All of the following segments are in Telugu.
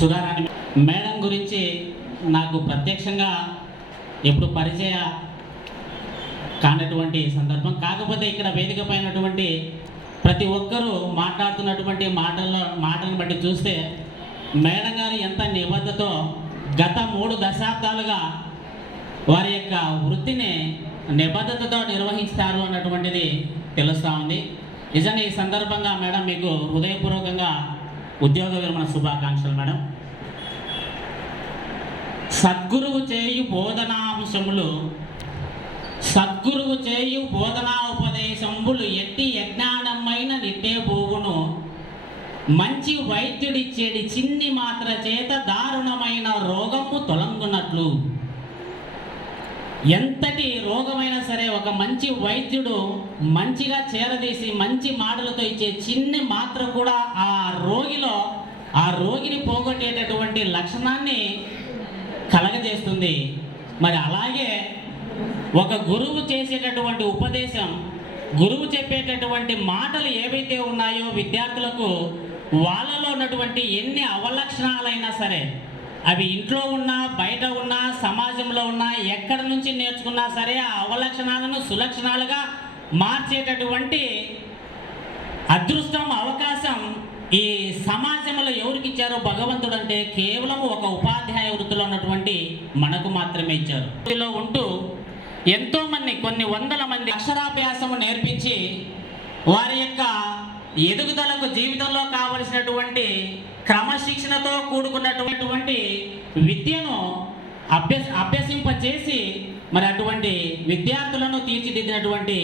సుధారాణి మేడం గురించి నాకు ప్రత్యక్షంగా ఎప్పుడు పరిచయ కానటువంటి సందర్భం. కాకపోతే ఇక్కడ వేదిక పైనటువంటి ప్రతి ఒక్కరూ మాట్లాడుతున్నటువంటి మాటల్లో మాటలను బట్టి చూస్తే మేడం గారు ఎంత నిబద్ధతో గత మూడు దశాబ్దాలుగా వారి యొక్క వృత్తిని నిబద్ధతతో నిర్వహిస్తారు అన్నటువంటిది తెలుస్తూ ఉంది. నిజంగా ఈ సందర్భంగా మేడం మీకు హృదయపూర్వకంగా ఉద్యోగ విరమణ శుభాకాంక్షలు మేడం. సద్గురువు చేయు బోధనాంశములు సద్గురువు చేయు బోధనా ఉపదేశంబులు ఎట్టి యజ్ఞానమైన నిట్టే పోవును. మంచి వైద్యుడిచ్చేడి చిన్ని మాత్ర చేత దారుణమైన రోగము తొలంగునట్లు. ఎంతటి రోగమైనా సరే ఒక మంచి వైద్యుడు మంచిగా చేరదీసి మంచి మాటలతో ఇచ్చే చిన్ని మాత్ర కూడా ఆ రోగిలో ఆ రోగిని పోగొట్టేటటువంటి లక్షణాన్ని కలగజేస్తుంది. మరి అలాగే ఒక గురువు చేసేటటువంటి ఉపదేశం గురువు చెప్పేటటువంటి మాటలు ఏవైతే ఉన్నాయో విద్యార్థులకు వాళ్ళలో ఉన్నటువంటి ఎన్ని అవలక్షణాలైనా సరే అవి ఇంట్లో ఉన్నా బయట ఉన్నా సమాజంలో ఉన్న ఎక్కడి నుంచి నేర్చుకున్నా సరే ఆ అవలక్షణాలను సులక్షణాలుగా మార్చేటటువంటి అదృష్టం అవకాశం ఈ సమాజంలో ఎవరికి ఇచ్చారో భగవంతుడు అంటే కేవలం ఒక ఉపాధ్యాయ వృత్తిలో ఉన్నటువంటి మనకు మాత్రమే ఇచ్చారు. వృత్తిలో ఉంటూ ఎంతోమంది కొన్ని వందల మంది అక్షరాభ్యాసము నేర్పించి వారి యొక్క ఎదుగుదలకు జీవితంలో కావలసినటువంటి క్రమశిక్షణతో కూడుకున్నటువంటి విద్యను అభ్యస అభ్యసింపచేసి మరి అటువంటి విద్యార్థులను తీర్చిదిద్దినటువంటి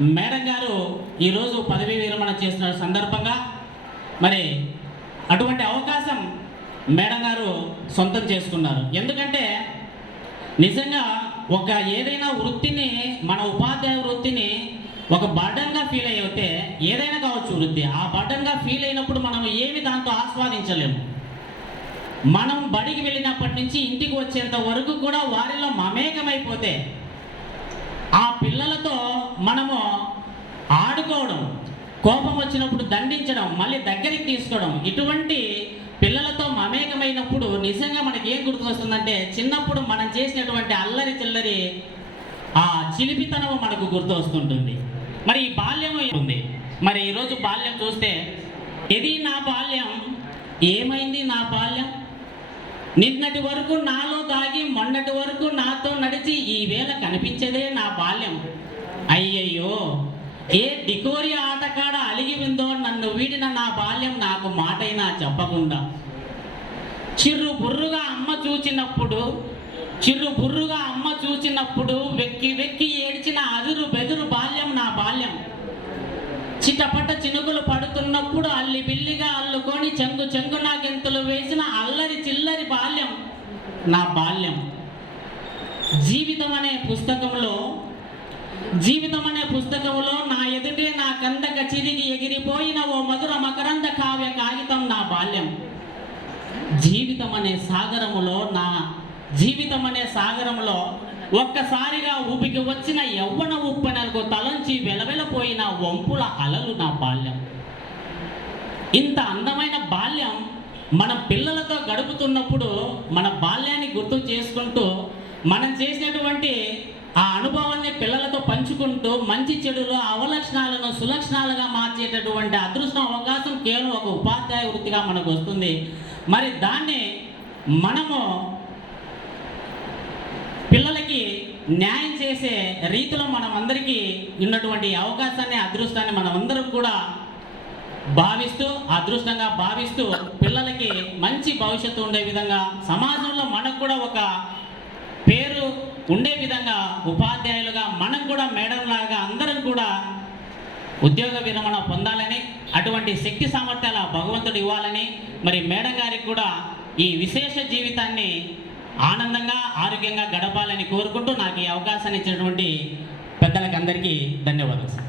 మేడం గారు ఈరోజు పదవీ విరమణ చేస్తున్న సందర్భంగా మరి అటువంటి అవకాశం మేడం గారు సొంతం చేసుకున్నారు. ఎందుకంటే నిజంగా ఒక ఏదైనా వృత్తిని మన ఉపాధ్యాయ వృత్తిని ఒక బర్డన్గా ఫీల్ అయితే ఏదైనా కావచ్చు వృత్తి. ఆ బర్డన్గా ఫీల్ అయినప్పుడు మనం ఏమి దాంతో ఆస్వాదించలేము. మనం బడికి వెళ్ళినప్పటి నుంచి ఇంటికి వచ్చేంత వరకు కూడా వారిలో మమేకమైపోతే ఆ పిల్లలతో మనము ఆడుకోవడం కోపం వచ్చినప్పుడు దండించడం మళ్ళీ దగ్గరికి తీసుకోవడం ఇటువంటి పిల్లలతో మమేకమైనప్పుడు నిజంగా మనకి ఏం గుర్తుకొస్తుందంటే చిన్నప్పుడు మనం చేసినటువంటి అల్లరి చిల్లరి ఆ చిలిపితనం మనకు గుర్తు వస్తుంటుంది మరి ఈ బాల్యం ఉంది మరి ఈరోజు బాల్యం చూస్తే ఇది నా బాల్యం? ఏమైంది నా బాల్యం? నిన్నటి వరకు నాలో దాగి మొన్నటి వరకు నాతో నడిచి ఈ వేళ కనిపించేదే నా బాల్యం. అయ్యయ్యో ఏ డికోరి ఆటకాడ అలిగి నన్ను వీడిన నా బాల్యం నాకు మాటైనా చెప్పకుండా. చిర్రు బుర్రుగా అమ్మ చూచినప్పుడు చిర్రు బుర్రుగా అమ్మ చూచినప్పుడు వెక్కి వెక్కి ఏడ్చిన అదురు బెదురు బాల్యం నా బాల్యం. చిటపట చినుకులు పడుతున్నప్పుడు అల్లి బిల్లిగా అల్లుకొని చెంగు చెంగు నా గెంతులు వేసిన అల్లరి బాల్యం. నా బాల్యం. జీవితం అనే పుస్తకంలో జీవితం అనే పుస్తకంలో నా ఎదుటే నా కందక చిరిగి ఎగిరిపోయిన ఓ మధుర మకరంద కావ్య కాగితం నా బాల్యం. జీవితం అనే సాగరములో నా జీవితం అనే సాగరంలో ఒక్కసారిగా ఊపికి వచ్చిన యవ్వన ఉప్పెనలకు తలంచి వెలవెలపోయిన వంపుల అలలు నా బాల్యం. ఇంత అందమైన బాల్యం మన పిల్లలతో గడుపుతున్నప్పుడు మన బాల్యాన్ని గుర్తు చేసుకుంటూ మనం చేసినటువంటి ఆ అనుభవాన్ని పిల్లలతో పంచుకుంటూ మంచి చెడులు అవలక్షణాలను సులక్షణాలుగా మార్చేటటువంటి అదృష్టం అవకాశం కేవలం ఒక ఉపాధ్యాయ వృత్తిగా మనకు వస్తుంది. మరి దాన్ని మనము పిల్లలకి న్యాయం చేసే రీతిలో మనం అందరికీ ఉన్నటువంటి అవకాశాన్ని అదృష్టాన్ని మనం అందరం కూడా భావిస్తూ అదృష్టంగా భావిస్తూ పిల్లలకి మంచి భవిష్యత్తు ఉండే విధంగా సమాజంలో మనకు కూడా ఒక పేరు ఉండే విధంగా ఉపాధ్యాయులుగా మనం కూడా మేడం లాగా అందరం కూడా ఉద్యోగ విరమణ పొందాలని అటువంటి శక్తి సామర్థ్యాల భగవంతుడు ఇవ్వాలని మరి మేడం గారికి కూడా ఈ విశేష జీవితాన్ని ఆనందంగా ఆరోగ్యంగా గడపాలని కోరుకుంటూ నాకు ఈ అవకాశాన్ని ఇచ్చినటువంటి పెద్దలకు అందరికీ ధన్యవాదాలు సార్.